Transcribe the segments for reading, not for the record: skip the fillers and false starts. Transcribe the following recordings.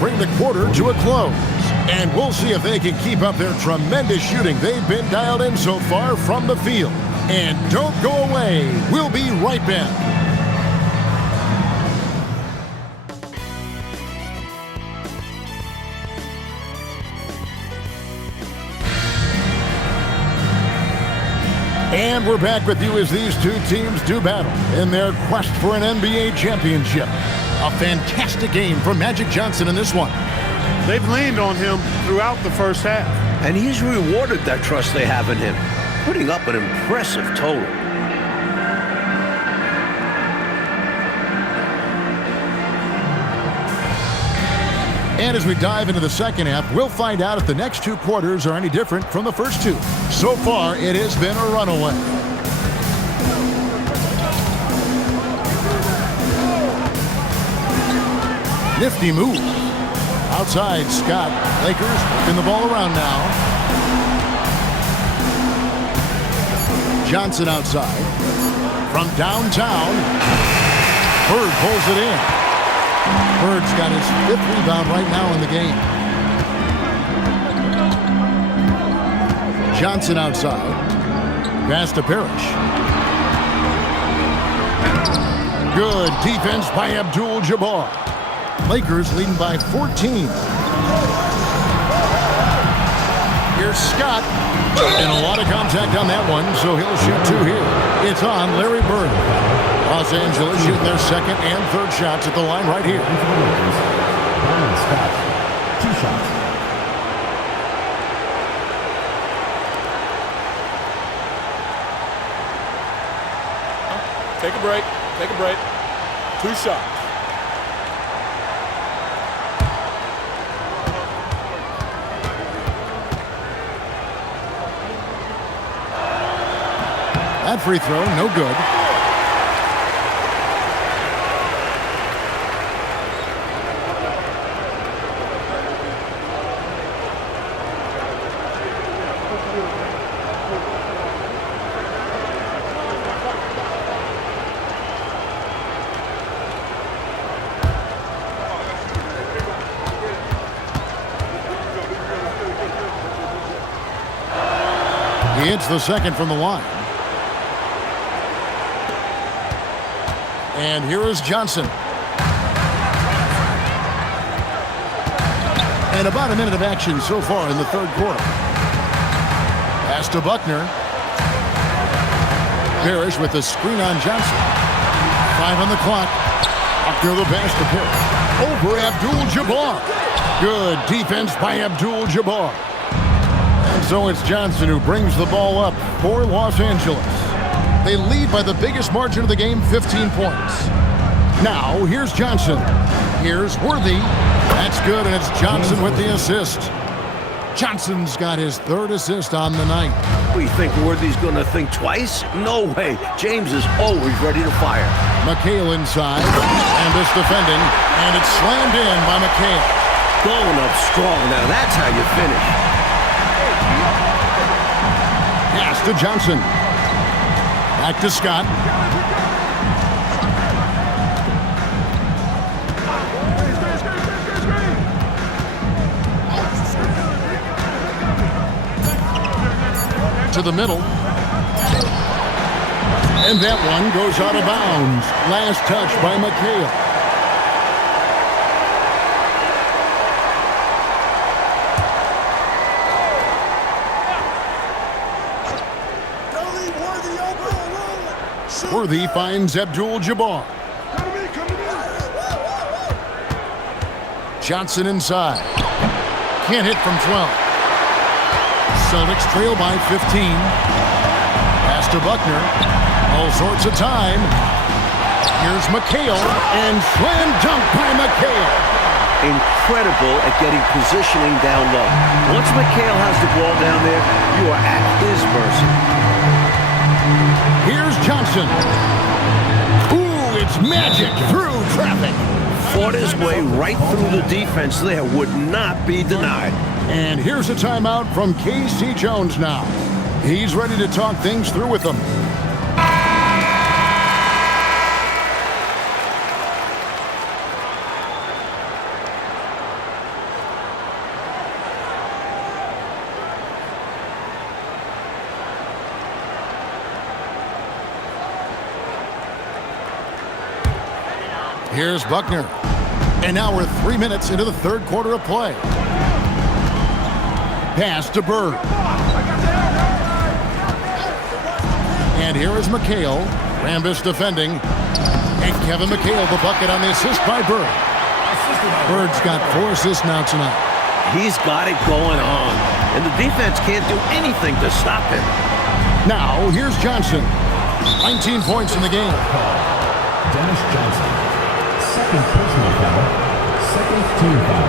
bring the quarter to a close. And we'll see if they can keep up their tremendous shooting they've been dialed in so far from the field. And don't go away. We'll be right back. And we're back with you as these two teams do battle in their quest for an NBA championship. A fantastic game from Magic Johnson in this one. They've leaned on him throughout the first half. And he's rewarded that trust they have in him, putting up an impressive total. And as we dive into the second half, we'll find out if the next two quarters are any different from the first two. So far, it has been a runaway. Nifty move. Outside, Scott. Lakers working the ball around now. Johnson outside. From downtown. Bird pulls it in. Bird's got his 5th rebound right now in the game. Johnson outside. Pass to Parrish. Good defense by Abdul-Jabbar. Lakers leading by 14. Here's Scott. And a lot of contact on that one, so he'll shoot 2 here. It's on Larry Bird. Los Angeles shooting their second and third shots at the line right here. Scott, 2 shots. Take a break. Take a break. 2 shots. That free throw, no good. He hits the second from the line. And here is Johnson. And about a minute of action so far in the third quarter. Pass to Buckner. Parrish with the screen on Johnson. 5 on the clock. Buckner the pass to Parrish. Over Abdul-Jabbar. Good defense by Abdul-Jabbar. And so it's Johnson who brings the ball up for Los Angeles. They lead by the biggest margin of the game, 15 points. Now, here's Johnson. Here's Worthy. That's good, and it's Johnson with the assist. Johnson's got his 3rd assist on the night. We think Worthy's going to think twice? No way. James is always ready to fire. McHale inside, and this defending, and it's slammed in by McHale. Going up strong. Now, that's how you finish. Pass to Johnson. Back to Scott. To the middle. And that one goes out of bounds. Last touch by McHale. Worthy finds Abdul-Jabbar. Johnson inside. Can't hit from 12. Celtics trail by 15. Pass to Buckner. All sorts of time. Here's McHale, and slam dunk by McHale. Incredible at getting positioning down low. Once McHale has the ball down there, you are at his mercy. Here's Johnson. Ooh, it's magic through traffic. Fought his way right through the defense there. Would not be denied. And here's a timeout from K.C. Jones now. He's ready to talk things through with them. Here's Buckner. And now we're 3 minutes into the third quarter of play. Pass to Bird. And here is McHale. Rambis defending. And Kevin McHale, the bucket on the assist by Bird. Bird's got 4 assists now tonight. He's got it going on. And the defense can't do anything to stop him. Now, here's Johnson. 19 points in the game. Dennis Johnson. Second personal foul. Second team foul.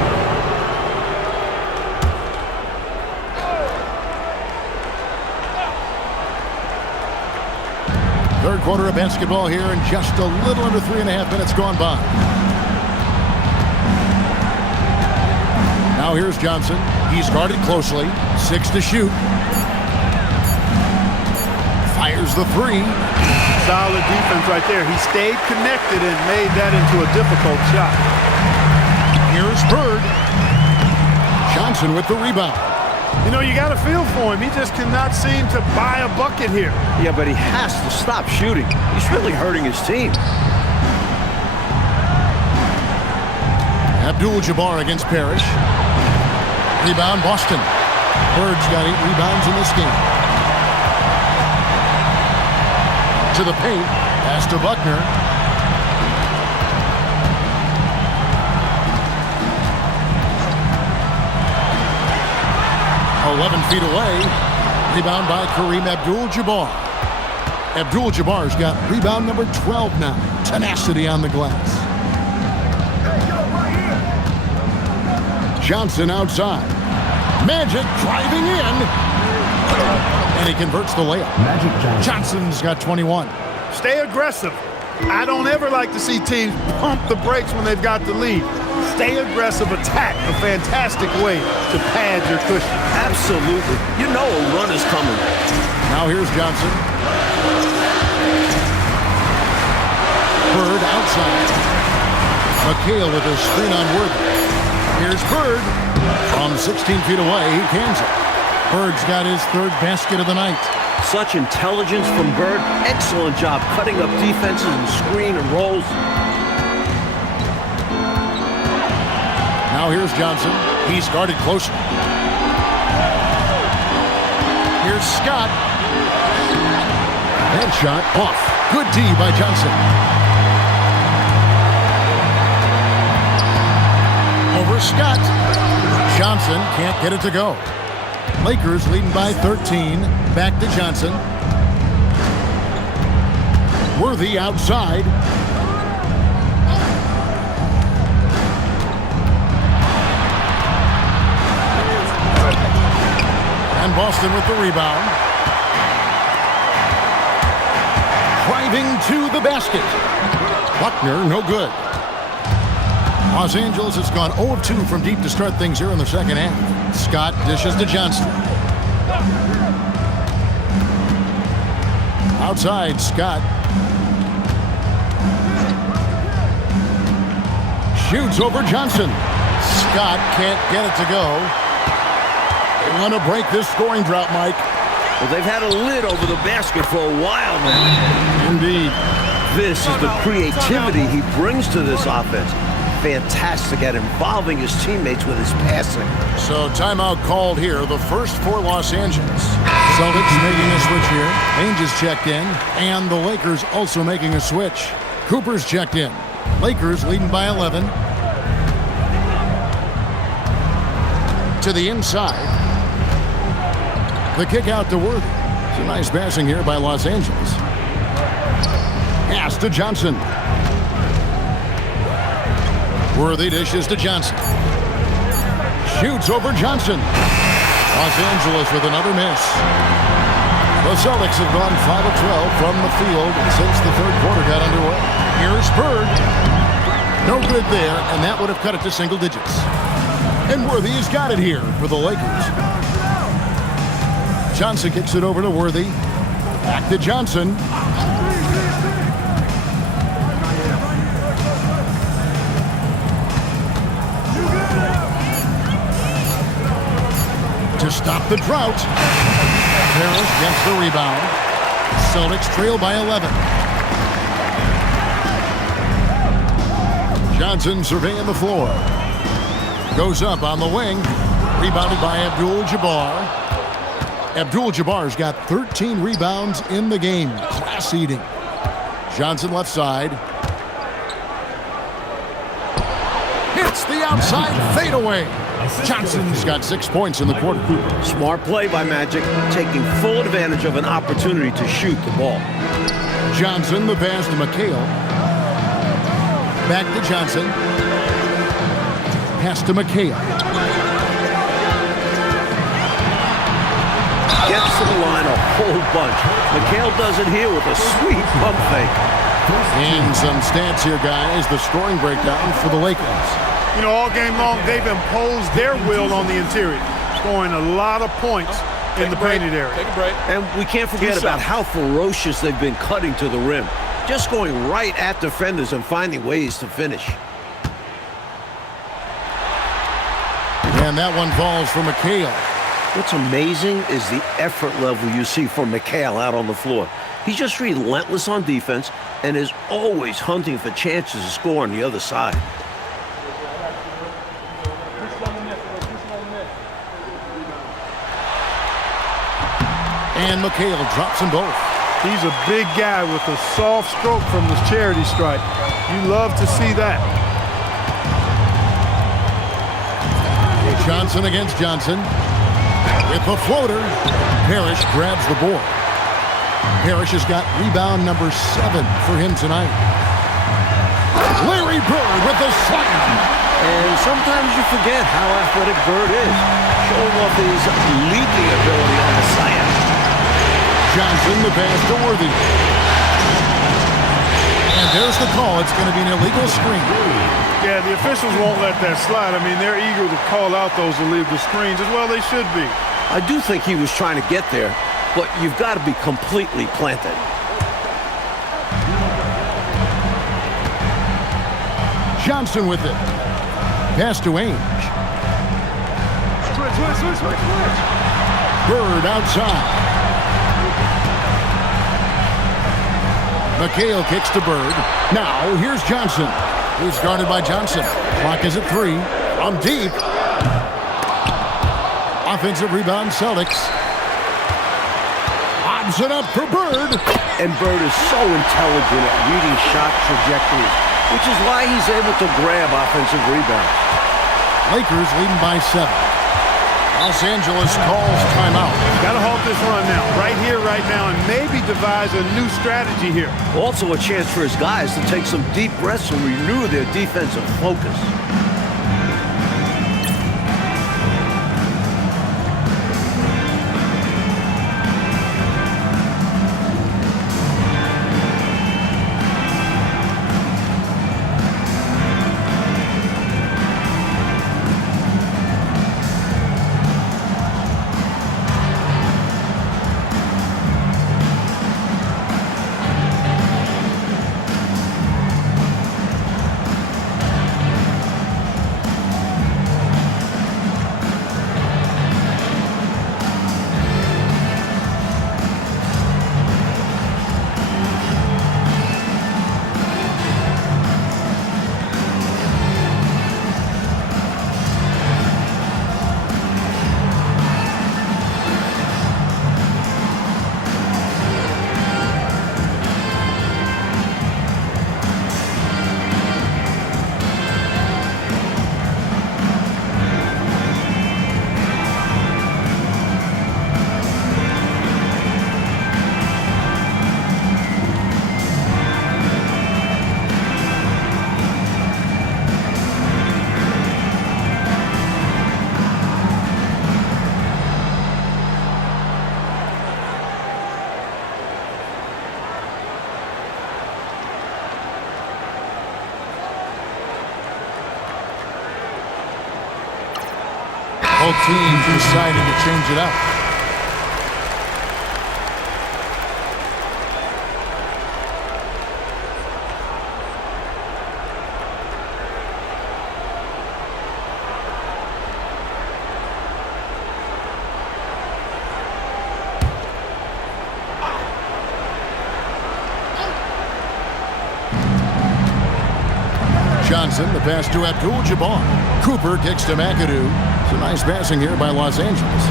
Third quarter of basketball here, and just a little under 3.5 minutes gone by. Now here's Johnson. He's guarded closely. 6 to shoot. Fires the 3. Solid defense right there. He stayed connected and made that into a difficult shot. Here's Bird. Johnson with the rebound. You know, you got to feel for him. He just cannot seem to buy a bucket here. Yeah, but he has to stop shooting. He's really hurting his team. Abdul-Jabbar against Parrish. Rebound, Boston. Bird's got 8 rebounds in this game. To the paint. Pass to Buckner. "11 feet away." Rebound by Kareem Abdul-Jabbar. Abdul-Jabbar's got rebound number 12 now. Tenacity on the glass. Johnson outside. Magic driving in. And he converts the layup. Magic Johnson. Johnson's got 21. Stay aggressive. I don't ever like to see teams pump the brakes when they've got the lead. Stay aggressive, attack, a fantastic way to pad your cushion. Absolutely. You know a run is coming. Now here's Johnson. Bird outside. McHale with a screen on Worthy. Here's Bird. From 16 feet away, he cans it. Bird's got his 3rd basket of the night. Such intelligence from Bird. Excellent job cutting up defenses and screen and rolls. Now here's Johnson. He's guarded closely. Here's Scott. That shot off. Good D by Johnson. Over Scott. Johnson can't get it to go. Lakers leading by 13. Back to Johnson. Worthy outside. And Boston with the rebound. Driving to the basket. Buckner, no good. Los Angeles has gone 0 of 2 from deep to start things here in the second half. Scott dishes to Johnson. Outside, Scott. Shoots over Johnson. Scott can't get it to go. They want to break this scoring drought, Mike. Well, they've had a lid over the basket for a while now. Indeed. This is the creativity he brings to this offense. Fantastic at involving his teammates with his passing. So timeout called here, the first for Los Angeles. Celtics making a switch here. Ainge is checked in, and the Lakers also making a switch. Cooper's checked in. Lakers leading by 11. To the inside. The kick out to Worthy. It's a nice passing here by Los Angeles. Pass to Johnson. Worthy dishes to Johnson. Shoots over Johnson. Los Angeles with another miss. The Celtics have gone 5 of 12 from the field since the third quarter got underway. Here's Bird. No good there, and that would have cut it to single digits. And Worthy has got it here for the Lakers. Johnson kicks it over to Worthy. Back to Johnson. To stop the drought. Harris gets the rebound. Celtics trail by 11. Johnson surveying the floor. Goes up on the wing. Rebounded by Abdul-Jabbar. Abdul-Jabbar's got 13 rebounds in the game. Class eating. Johnson left side. Hits the outside fadeaway. Johnson's got 6 points in the quarter. Smart play by Magic, taking full advantage of an opportunity to shoot the ball. Johnson, the pass to McHale. Back to Johnson. Pass to McHale. Gets to the line a whole bunch. McHale does it here with a sweet pump fake. And some stats here, guys. The scoring breakdown for the Lakers. You know, all game long, they've imposed their will on the interior, scoring a lot of points in the painted area. Take a break. And we can't forget about how ferocious they've been cutting to the rim. Just going right at defenders and finding ways to finish. And that one falls for McHale. What's amazing is the effort level you see from McHale out on the floor. He's just relentless on defense and is always hunting for chances to score on the other side. And McHale drops them both. He's a big guy with a soft stroke from the charity stripe. You love to see that. Johnson against Johnson. With the floater, Parrish grabs the board. Parrish has got rebound number 7 for him tonight. Larry Bird with the slam. And sometimes you forget how athletic Bird is, showing off his leaping ability on the slam. Johnson, the pass to Worthy. And there's the call. It's going to be an illegal screen. Yeah, the officials won't let that slide. I mean, they're eager to call out those illegal screens as well. They should be. I do think he was trying to get there, but you've got to be completely planted. Johnson with it. Pass to Ainge. Switch. Bird outside. McHale kicks to Bird. Now, here's Johnson. He's guarded by Johnson. Clock is at 3. From deep. Offensive rebound, Celtics. Lobs it up for Bird. And Bird is so intelligent at reading shot trajectories, which is why he's able to grab offensive rebounds. Lakers leading by 7. Los Angeles calls timeout. Got to halt this run now, right here, right now, and maybe devise a new strategy here. Also a chance for his guys to take some deep breaths and renew their defensive focus. Both teams deciding to change it up. Johnson Johnson, the pass to Abdul-Jabbar. Cooper kicks to McAdoo. It's a nice passing here by Los Angeles.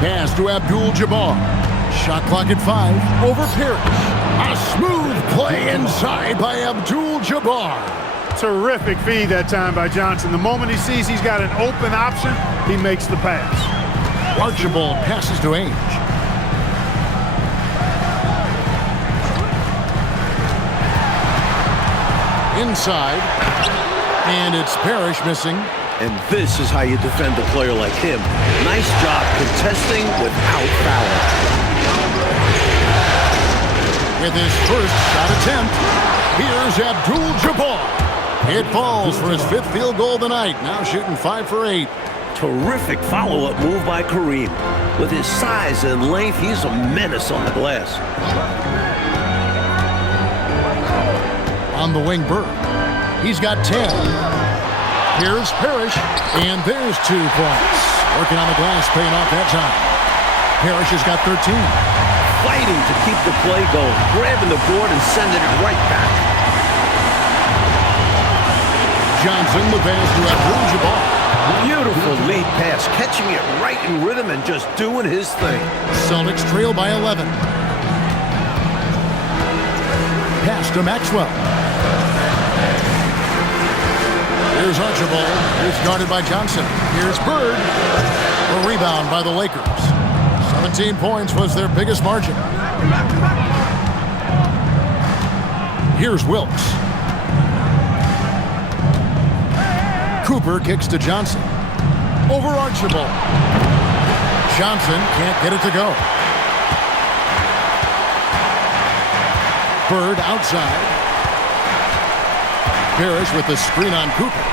Pass to Abdul-Jabbar. Shot clock at 5. Over Parrish. A smooth play inside by Abdul-Jabbar. Terrific feed that time by Johnson. The moment he sees he's got an open option, he makes the pass. Archibald passes to Ainge. Inside. And it's Parrish missing. And this is how you defend a player like him. Nice job contesting without fouling. With his first shot attempt, here's Abdul-Jabbar. It falls for his 5th field goal of the night. Now shooting 5 for 8. Terrific follow-up move by Kareem. With his size and length, he's a menace on the glass. On the wing, Bird. He's got 10. Here's Parrish, and there's 2 points. Working on the glass, paying off that time. Parrish has got 13. Fighting to keep the play going, grabbing the board and sending it right back. Johnson, the pass to Abdul-Jabbar. Beautiful lead pass, catching it right in rhythm and just doing his thing. Celtics trail by 11. Pass to Maxwell. Here's Archibald. He's guarded by Johnson. Here's Bird. A rebound by the Lakers. 17 points was their biggest margin. Here's Wilkes. Cooper kicks to Johnson. Over Archibald. Johnson can't get it to go. Bird outside. Parrish with the screen on Cooper.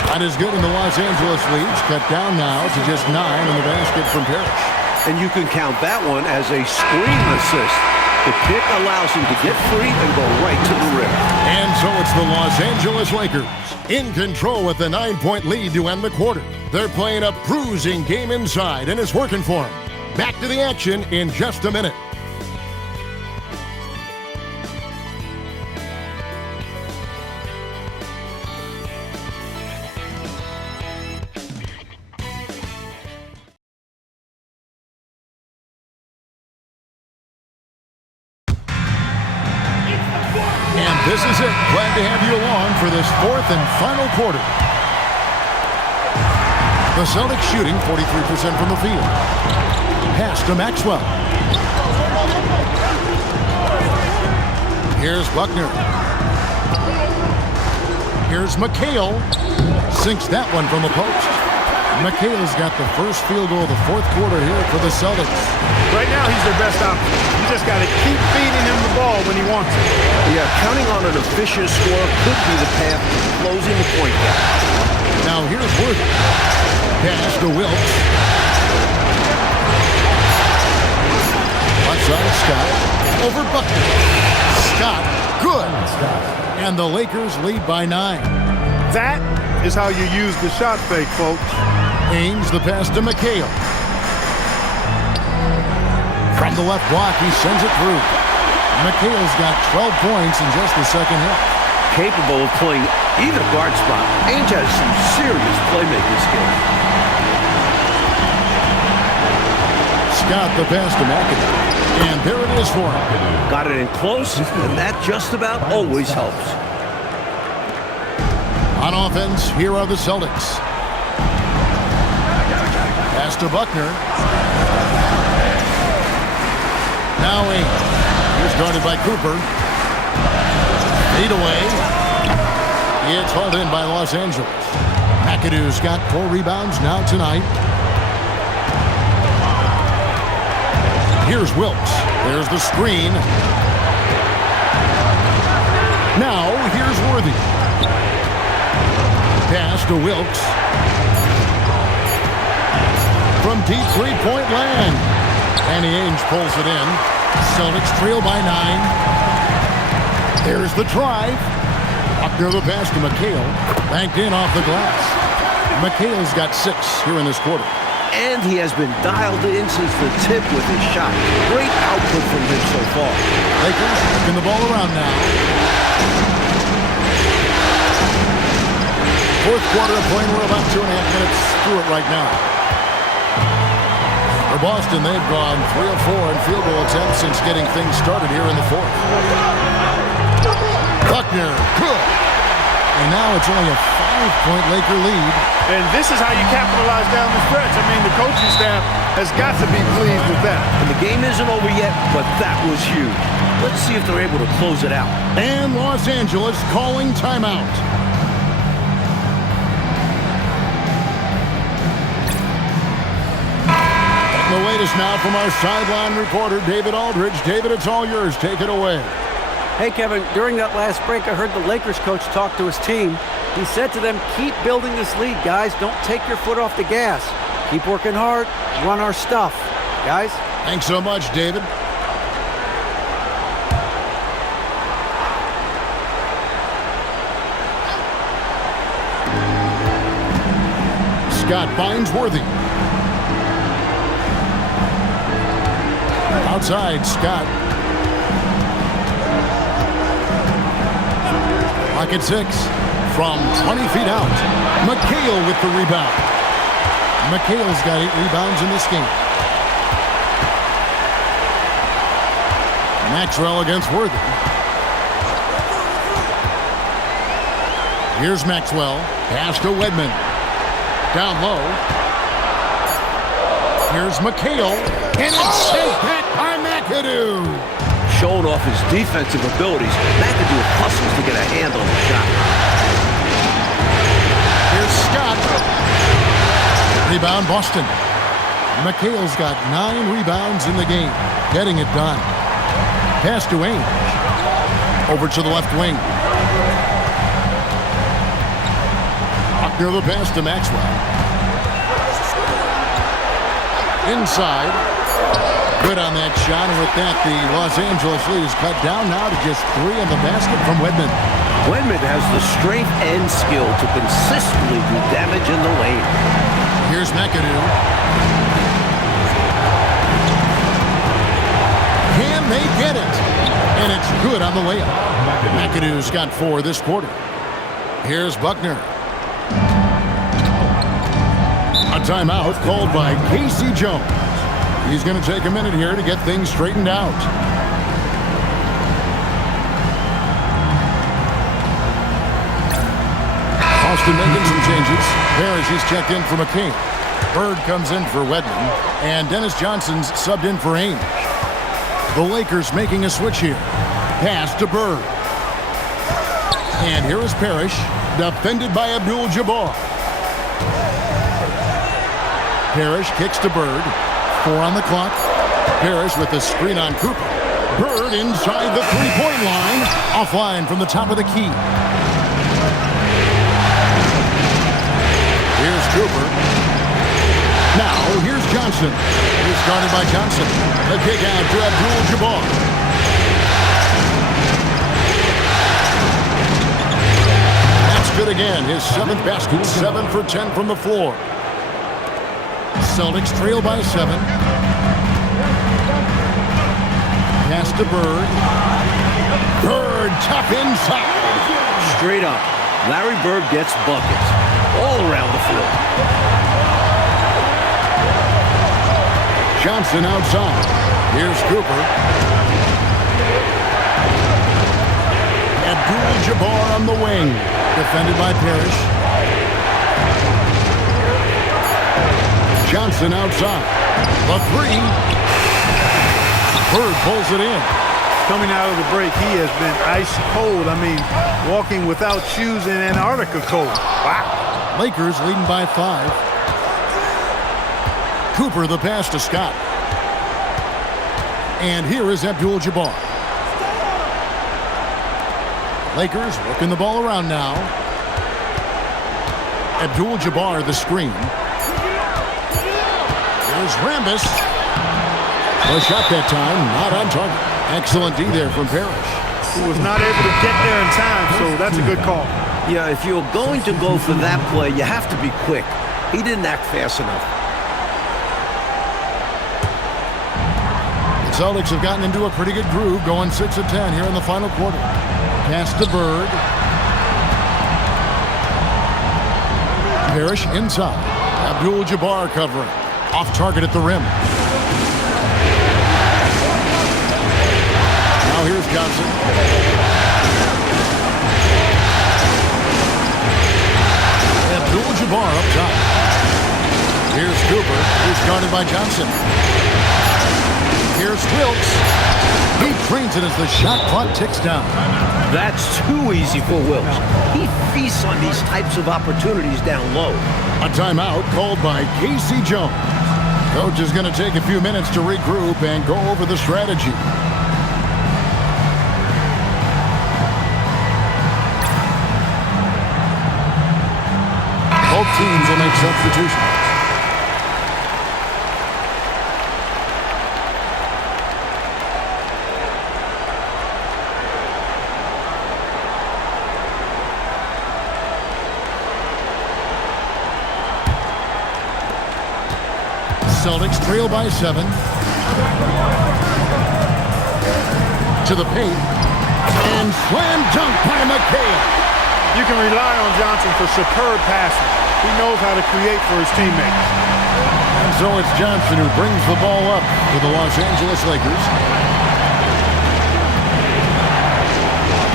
Shot is good, and the Los Angeles lead's cut down now to just 9 in the basket from Parrish. And you can count that one as a screen assist. The pick allows him to get free and go right to the rim. And so it's the Los Angeles Lakers in control with a 9-point lead to end the quarter. They're playing a bruising game inside, and it's working for them. Back to the action in just a minute. This is it. Glad to have you along for this 4th and final quarter. The Celtics shooting 43% from the field. Pass to Maxwell. Here's Buckner. Here's McHale. Sinks that one from the post. McHale's got the first field goal of the 4th quarter here for the Celtics. Right now, he's their best option. You just got to keep feeding him the ball when he wants it. Yeah, counting on an efficient score could be the path to closing the point gap. Now here's Worthy. Pass to Wilkes. Left side, Scott. Over Buckner. Scott, good. And the Lakers lead by 9. That is how you use the shot fake, folks. Ainge, the pass to McHale. From the left block, he sends it through. McHale's got 12 points in just the second half. Capable of playing either guard spot. Ainge has some serious playmaking skills. Scott, the pass to McAdoo. And there it is for him. Got it in close, and that just about always helps. On offense, here are the Celtics. Pass to Buckner. Now Ainge. Here's guarded by Cooper. Fade away. It's hauled in by Los Angeles. McAdoo's got 4 rebounds now tonight. Here's Wilkes. There's the screen. Now here's Worthy. Pass to Wilkes. From deep three-point land. Danny Ainge pulls it in. Celtics trail by 9. There's the drive. Buckner the pass to McHale. Banked in off the glass. McHale's got 6 here in this quarter. And he has been dialed in since the tip with his shot. Great output from him so far. Lakers working the ball around now. Fourth quarter of play. We're about 2.5 minutes through it right now. For Boston, they've gone 3 of 4 in field goal attempts since getting things started here in the fourth. Buckner, good. And now it's only a 5-point Laker lead. And this is how you capitalize down the stretch. I mean, the coaching staff has got to be pleased with that. And the game isn't over yet, but that was huge. Let's see if they're able to close it out. And Los Angeles calling timeout. The latest now from our sideline reporter, David Aldridge. David, it's all yours. Take it away. Hey, Kevin, during that last break, I heard the Lakers coach talk to his team. He said to them, keep building this lead, guys. Don't take your foot off the gas. Keep working hard. Run our stuff. Guys? Thanks so much, David. Scott finds Worthy. Outside, Scott. Pocket 6 from 20 feet out. McHale with the rebound. McHale's got 8 rebounds in this game. Maxwell against Worthy. Here's Maxwell. Pass to Wedman. Down low. Here's McHale. And it's safe back by McAdoo. Showing off his defensive abilities, McAdoo hustles to get a hand on the shot. Here's Scott. Rebound Boston. McHale's got 9 rebounds in the game. Getting it done. Pass to Ainge. Over to the left wing. Buckner the pass to Maxwell. Inside. Good on that shot, and with that, the Los Angeles lead is cut down now to just 3 in the basket from Wedman. Wedman has the strength and skill to consistently do damage in the lane. Here's McAdoo. Can they get it? And it's good on the layup. McAdoo's got 4 this quarter. Here's Buckner. A timeout called by Casey Jones. He's going to take a minute here to get things straightened out. Boston making some changes. Parrish is checked in for McCain. Bird comes in for Wedman. And Dennis Johnson's subbed in for Ainge. The Lakers making a switch here. Pass to Bird. And here is Parrish, defended by Abdul-Jabbar. Parrish kicks to Bird. 4 on the clock. Parrish with the screen on Cooper. Bird inside the 3-point line. Offline from the top of the key. Here's Cooper. Now, here's Johnson. He's guarded by Johnson. The kick out to Abdul-Jabbar. That's good again. His 7th basket. 7 for 10 from the floor. Celtics trail by 7. Pass to Bird. Bird, tough inside. Straight up, Larry Bird gets buckets all around the floor. Johnson outside. Here's Cooper. Abdul-Jabbar on the wing. Defended by Parrish. Johnson outside. The 3. Bird pulls it in. Coming out of the break, he has been ice cold. I mean, walking without shoes in Antarctica cold. Wow. Lakers leading by 5. Cooper the pass to Scott. And here is Abdul-Jabbar. Lakers working the ball around now. Abdul-Jabbar the screen. Here's Rambis. The shot that time, not on target. Excellent D there from Parrish. He was not able to get there in time, so that's a good call. Yeah, if you're going to go for that play, you have to be quick. He didn't act fast enough. Celtics have gotten into a pretty good groove, going 6 of 10 here in the final quarter. Pass to Bird. Parrish inside. Abdul-Jabbar covering. Off target at the rim. Now here's Johnson. Abdul-Jabbar up top. Here's Cooper, who's guarded by Johnson. Here's Wilkes. He trains it as the shot clock ticks down. That's too easy for Wilkes. He feasts on these types of opportunities down low. A timeout called by Casey Jones. Coach is going to take a few minutes to regroup and go over the strategy. Both teams will make substitutions. Celtics trail by 7. To the paint. And slam dunk by McHale. You can rely on Johnson for superb passing. He knows how to create for his teammates. And so it's Johnson who brings the ball up for the Los Angeles Lakers.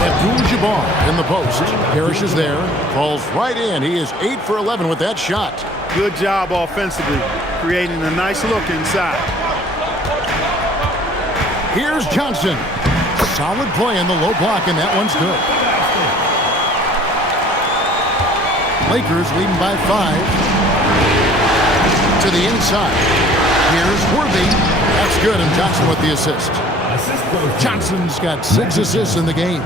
Abdul-Jabbar in the post. Parrish is there. Falls right in. He is 8 for 11 with that shot. Good job offensively, creating a nice look inside. Here's Johnson. Solid play in the low block, and that one's good. Lakers leading by 5. To the inside. Here's Worthy. That's good, and Johnson with the assist. Johnson's got 6 assists in the game.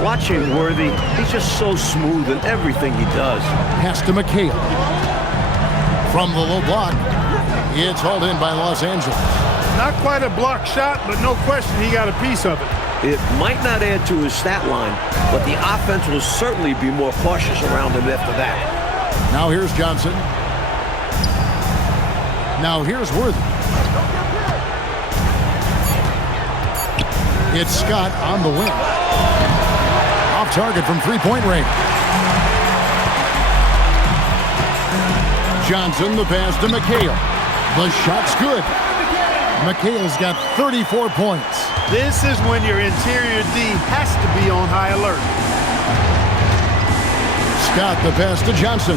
Watching Worthy, he's just so smooth in everything he does. Pass to McHale. From the low block, it's hauled in by Los Angeles. Not quite a block shot, but no question he got a piece of it. It might not add to his stat line, but the offense will certainly be more cautious around him after that. Now here's Johnson. Now here's Worthy. It's Scott on the wing. Off target from three-point range. Johnson, the pass to McHale. The shot's good. McHale's got 34 points. This is when your interior D has to be on high alert. Scott, the pass to Johnson.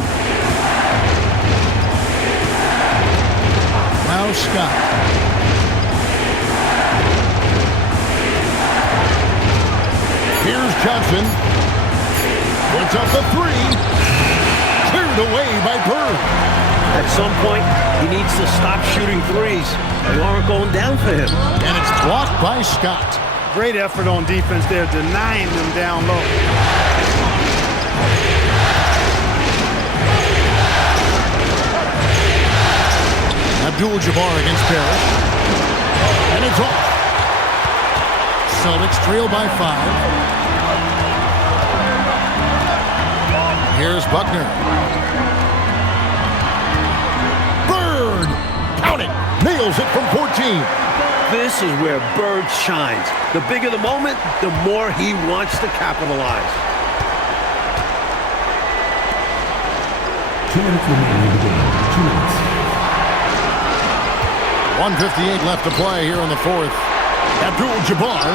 Now Scott. Here's Johnson. Puts up the 3. Cleared away by Bird. At some point, he needs to stop shooting threes. They aren't going down for him. And it's blocked by Scott. Great effort on defense there, denying them down low. Abdul-Jabbar against Parrish. And it's off. Celtics trail by 5. Here's Buckner. Bird! Count it! Nails it from 14. This is where Bird shines. The bigger the moment, the more he wants to capitalize. 2 minutes remaining in the game. 2 minutes. 1:58 left to play here in the fourth. Abdul-Jabbar.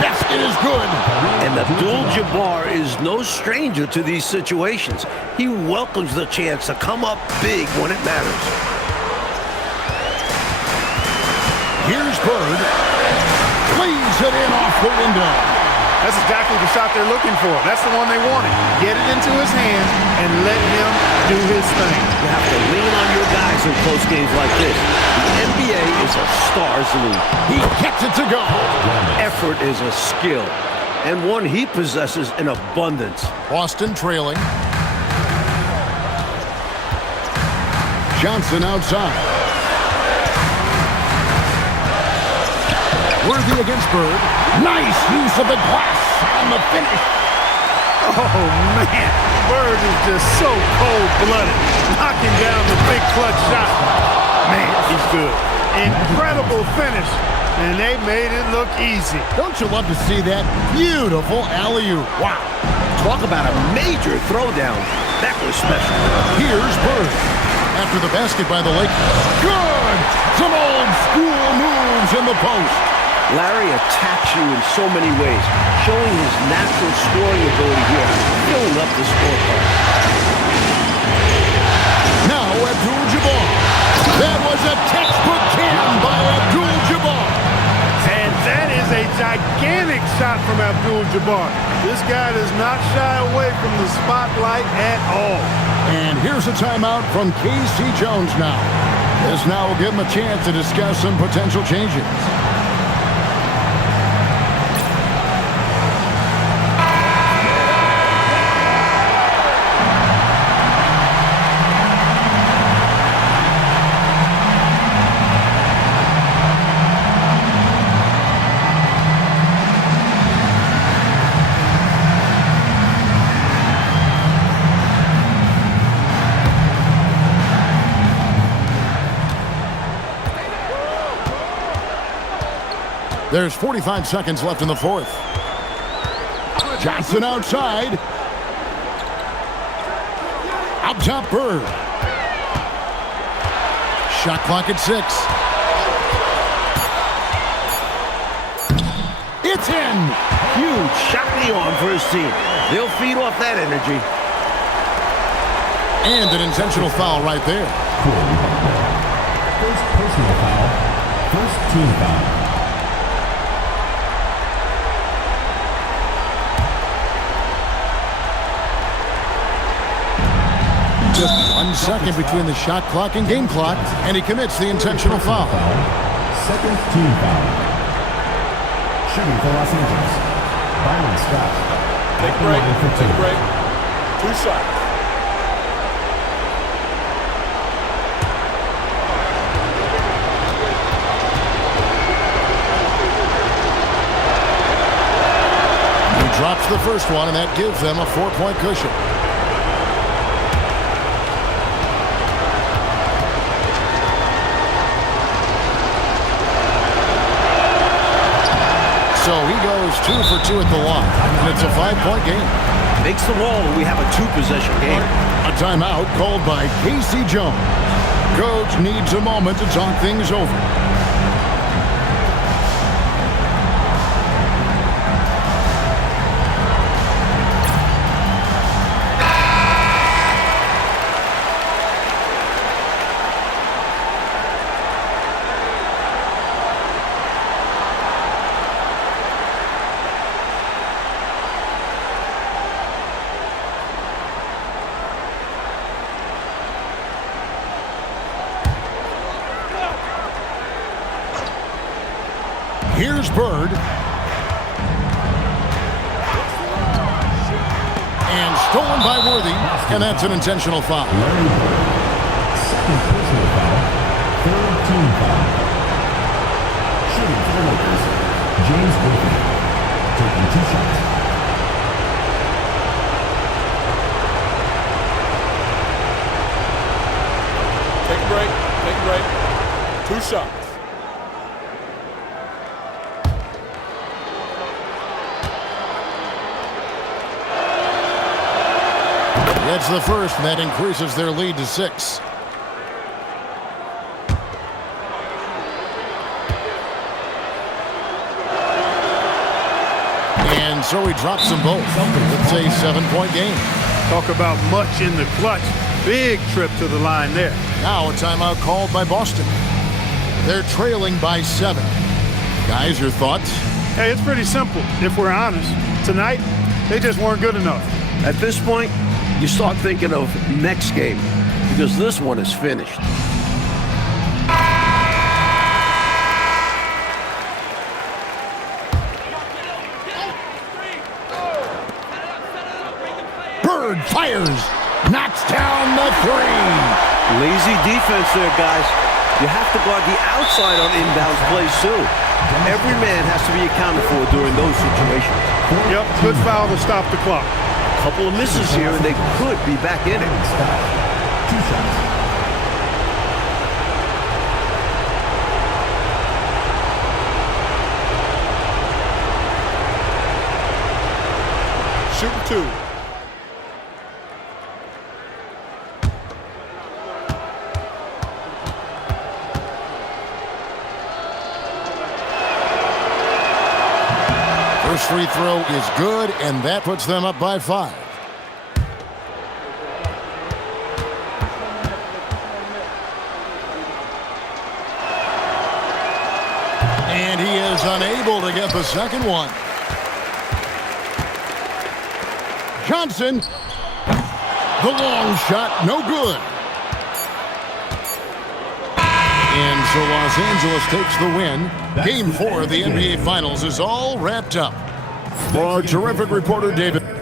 Basket is good. And Abdul-Jabbar is no stranger to these situations. He welcomes the chance to come up big when it matters. Here's Bird. Cleans it in off the window. That's exactly the shot they're looking for. That's the one they wanted. Get it into his hand and let him do his thing. You have to lean on your guys in close games like this. The NBA is a stars league. He gets it to go. Effort is a skill, and one he possesses in abundance. Boston trailing. Johnson outside. Worthy against Bird. Nice use of the glass on the finish. Oh, man. Bird is just so cold-blooded, knocking down the big clutch shot. Man, he's good. Incredible finish and they made it look easy. Don't you love to see that? Beautiful alley-oop. Wow. Talk about a major throwdown. That was special. Here's Bird. After the basket by the Lakers. Good! Some old school moves in the post. Larry attacks you in so many ways, showing his natural scoring ability here, filling up the scorecard. Now Abdul-Jabbar. That was a textbook can by Abdul-Jabbar. And that is a gigantic shot from Abdul-Jabbar. This guy does not shy away from the spotlight at all. And here's a timeout from K.C. Jones now. This now will give him a chance to discuss some potential changes. There's 45 seconds left in the fourth. Johnson outside. Up top, Bird. Shot clock at 6. It's in. Huge shot in the arm for his team. They'll feed off that energy. And an intentional foul right there. First personal foul. First team foul. Just 1 second between the shot clock and game clock, and he commits the intentional foul. Second team foul. Shooting for Los Angeles. Byron Scott. Take a break. Take a break. 2 shots. He drops the first one, and that gives them a 4-point cushion. So he goes 2 for 2 at the line, and it's a 5-point game. Makes the roll, and we have a 2-possession game. A timeout called by K.C. Jones. Coach needs a moment to talk things over. Here's Bird. And stolen by Worthy. And that's an intentional foul. Larry Bird. Second personal foul. Third team foul. Shooting for the Lakers. James Worthy. Taking 2 shots. Take a break. Take a break. 2 shots. That's the first, and that increases their lead to 6. And so he drops them both. It's a 7-point game. Talk about much in the clutch. Big trip to the line there. Now a timeout called by Boston. They're trailing by 7. Guys, your thoughts? Hey, it's pretty simple, if we're honest. Tonight, they just weren't good enough. At this point, you start thinking of next game, because this one is finished. Bird fires, knocks down the 3. Lazy defense there, guys. You have to guard the outside on inbounds plays, too. Every man has to be accounted for during those situations. Yep, good foul to stop the clock. Couple of misses here, and they could be back in it. 2 shots. shooting 2. First free throw is good, and that puts them up by 5. And he is unable to get the second one. Johnson, the long shot, no good. And so Los Angeles takes the win. Game 4 of the NBA Finals is all wrapped up. For our terrific reporter, David.